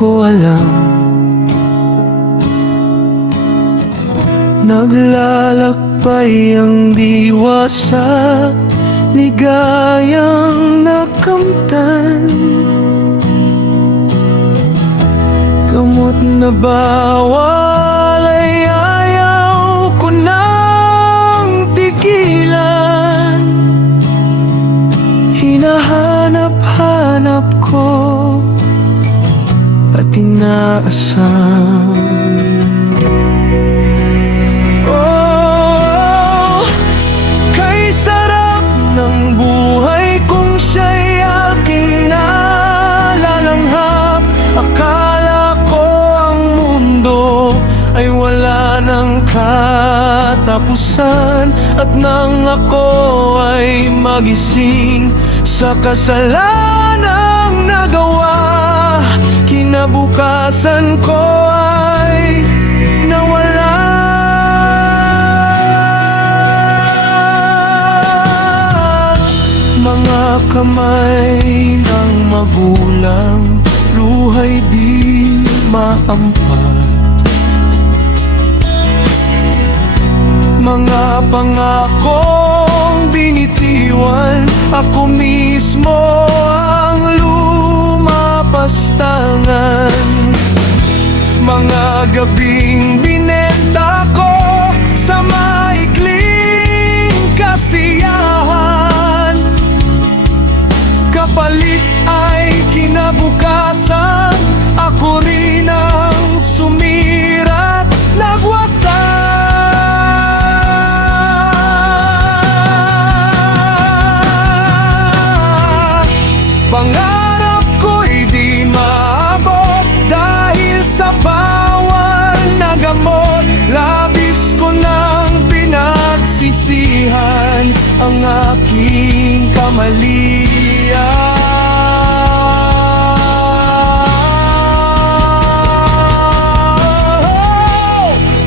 ko alam. Naglalakbay ang diwa sa ligayang nakamtan. Gamot na bawal ay ayaw ko nang tigilan. Hinahanap-hanap ko at inaasam. Oh, kay sarap ng buhay kung siya'y aking nalalanghap. Akala ko ang mundo ay wala ng katapusan, at nang ako ay magising sa kasalanang nagawa, kinabukasan ko ay nawala. Mga kamay ng magulang, luhay di maampat. Mga pangakong binitiwan, ako mismo ang lumapastangan. Mga gabing binenta ko sa maikling kasiyahan, kapalit ay kinabukasan, ako rin ang sumirat, nagwasak. Pangarap ko'y di maabot dahil sa bawal na gamot. Labis ko nang pinagsisihan ang aking kamalian.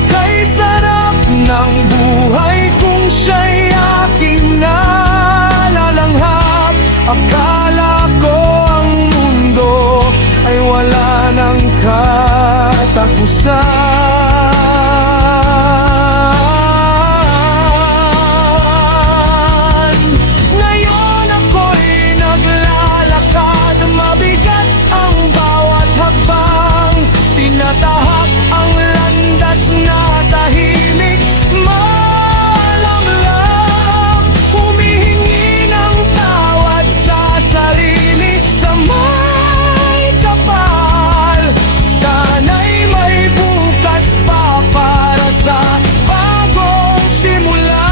Kay sarap ng buhay kung siya'y aking nalalanghap. Akala ko ang mundo ay wala ng katapusan. Ngayon ako'y naglalakad, mabigat ang bawat hakbang. Tinatahak ang landas na tahimik, malamlam. Humihingi ng tawad sa sarili, sa may kapal. Sana'y may bukas pa para sa bagong simula.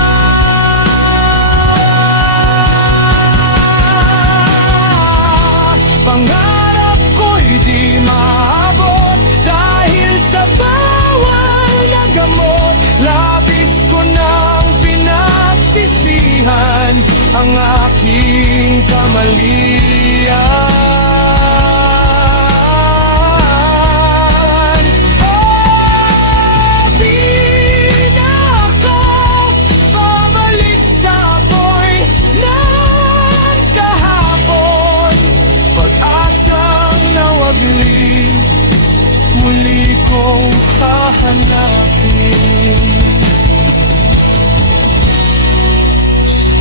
Pangarap ko'y di maabot dahil sa bawal na gamot. Labis ko nang pinagsisihan ang aking kamalian. Oh, di na ako babalik sa apoy ng kahapon. Pag-asang nawagli, muli kong hahanapin. Sa